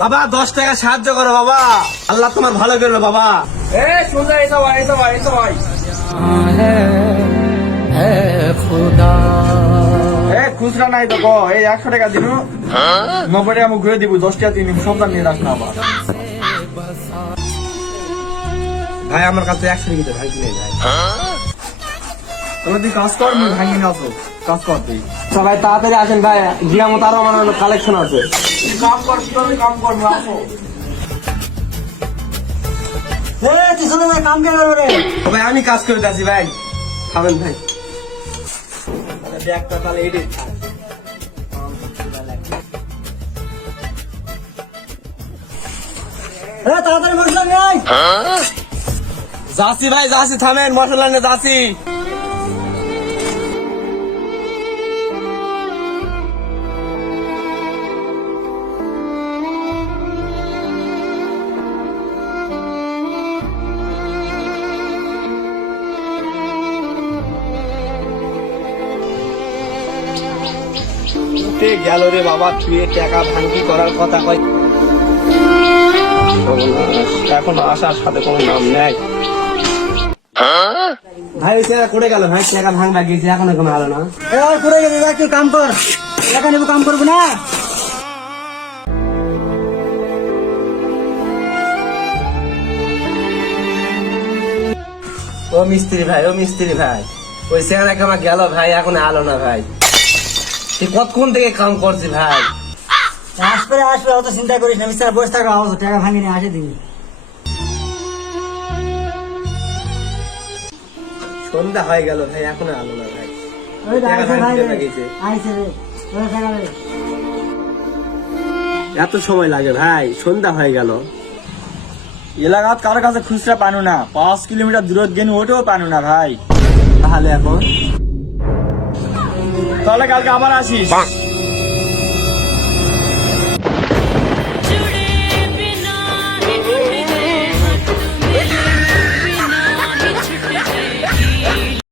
বাবা 10 টাকা সাহায্য করো বাবা, আল্লাহ তোমার ভালো করবে বাবা। শুনতে এসো ভাই, এসো ভাই, এসো ভাই। খুচরা নাই তো এই 100 টাকা দিন, 90 টাকা আমি ঘুরে দিব, 10 টাকা দিন সন্তান নিয়ে রাখ না আবার। ভাই আমার কাছে 100 টাকা দিতে ভাই, দিলে ভাই। তোমরা তুই কাজ কর, মুই ভাঙি না আসো, কাজ কর তুই। সবাই তাড়াতাড়ি আসেন ভাই, জিয়া মতো আরো আমার কালেকশন আছে। তুই কাম কর, তুই কাম কর, মুই আসো। ভাই আমি কাজ করে যাচ্ছি ভাই, খাবেন ভাই। ব্যাগটা তাহলে এডিট তাড়াতাড়ি মশলা নেই। যাচ্ছি ভাই, যাচ্ছি, থামেন, মশলা নিয়ে যাচ্ছি। গেল রে বাবা, তুই টাকা ভাঙ্গি করার কথা কয়, এখন আসার সাথে কোনো নাম নেই। ভাই টাকা করে গেল ভাই, টাকা ভাঙবা গিয়েছে, এখন কোনো আলো না। করে গেলি তুই কাম কর, টাকা নেবো, কাম করবো না। ও মিস্ত্রি ভাই, ও মিস্ত্রি ভাই, ওই সেখানে আমার গেল ভাই, এখন আলো না ভাই। তুই কতক্ষণ থেকে কাম করছি ভাই? আসবে আসবে, অত চিন্তা করিস না, মিস্টার বসে থাকো, টাকা ভাঙি নিয়ে আসে দিবি। সন্ধ্যা হয়ে গেল ভাই, এখন আলো না ভাই। ওই তো টাকা আইছে ভাই ভাঙতে রে, লাগিয়েছে। আইছে রে, ওই টাকা রে। এত সময় লাগে ভাই, সন্ধ্যা হয়ে গেল। এলাকাত কারো কাছে খুচরা পানু না, 5 কিলোমিটার দূরত গেনি ওটাও পানু না ভাই। তাহলে এখন তাহলে কালকে আবার আসিস।